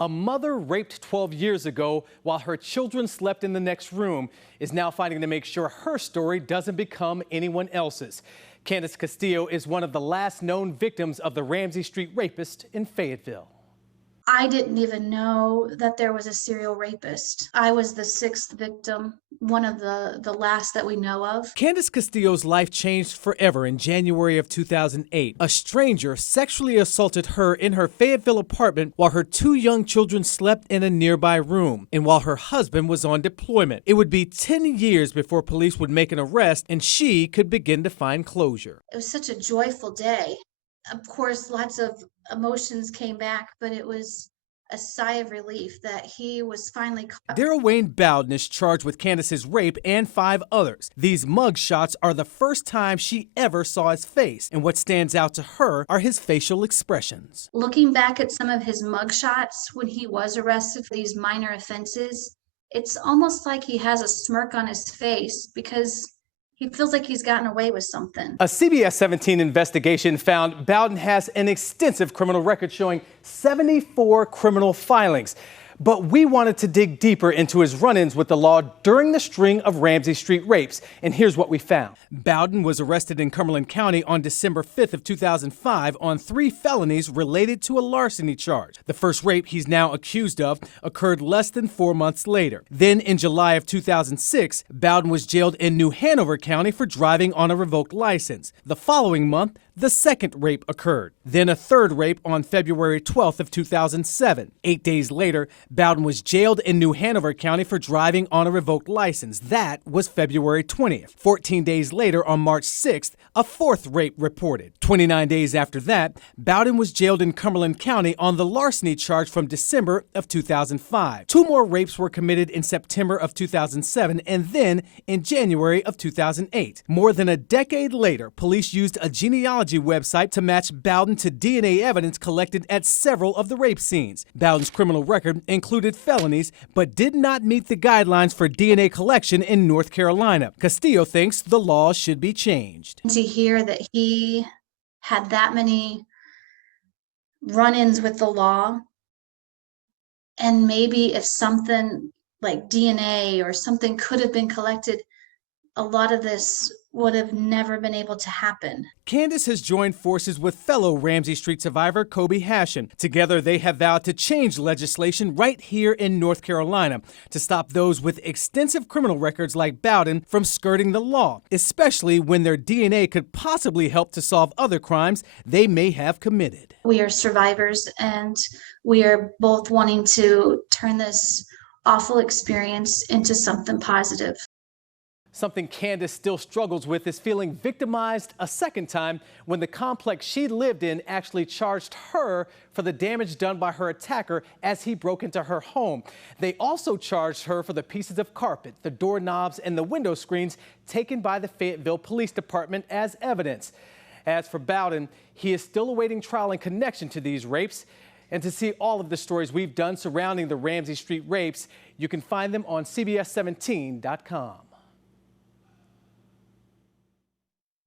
A mother raped 12 years ago while her children slept in the next room is now fighting to make sure her story doesn't become anyone else's. Candace Castillo is one of the last known victims of the Ramsey Street Rapist in Fayetteville. I didn't even know that there was a serial rapist. I was the sixth victim, one of the last that we know of. Candace Castillo's life changed forever in January of 2008. A stranger sexually assaulted her in her Fayetteville apartment while her two young children slept in a nearby room and while her husband was on deployment. It would be 10 years before police would make an arrest and she could begin to find closure. It was such a joyful day. Of course, lots of emotions came back, but it was a sigh of relief that he was finally caught. Daryl Wayne Bowden is charged with Candace's rape and 5 others. These mug shots are the first time she ever saw his face, and what stands out to her are his facial expressions. Looking back at some of his mug shots when he was arrested for these minor offenses, it's almost like he has a smirk on his face because he feels like he's gotten away with something. A CBS 17 investigation found Bowden has an extensive criminal record showing 74 criminal filings. But we wanted to dig deeper into his run-ins with the law during the string of Ramsey Street rapes, and here's what we found. Bowden was arrested in Cumberland County on December 5th of 2005 on 3 felonies related to a larceny charge. The first rape he's now accused of occurred less than 4 months later. Then in July of 2006, Bowden was jailed in New Hanover County for driving on a revoked license. The following month, the second rape occurred. Then a third rape on February 12th of 2007. 8 days later, Bowden was jailed in New Hanover County for driving on a revoked license. That was February 20th. 14 days later, on March 6th, a fourth rape reported. 29 days after that, Bowden was jailed in Cumberland County on the larceny charge from December of 2005. 2 more rapes were committed in September of 2007 and then in January of 2008. More than a decade later, police used a genealogy website to match Bowden to DNA evidence collected at several of the rape scenes. Bowden's criminal record included felonies, but did not meet the guidelines for DNA collection in North Carolina. Castillo thinks the law should be changed. To hear that he had that many run-ins with the law, and maybe if something like DNA or something could have been collected, a lot of this would have never been able to happen. Candace has joined forces with fellow Ramsey Street survivor Kobe Hashin. Together, they have vowed to change legislation right here in North Carolina to stop those with extensive criminal records like Bowden from skirting the law, especially when their DNA could possibly help to solve other crimes they may have committed. We are survivors, and we are both wanting to turn this awful experience into something positive. Something Candace still struggles with is feeling victimized a second time when the complex she lived in actually charged her for the damage done by her attacker as he broke into her home. They also charged her for the pieces of carpet, the doorknobs, and the window screens taken by the Fayetteville Police Department as evidence. As for Bowden, he is still awaiting trial in connection to these rapes. And to see all of the stories we've done surrounding the Ramsey Street rapes, you can find them on CBS17.com.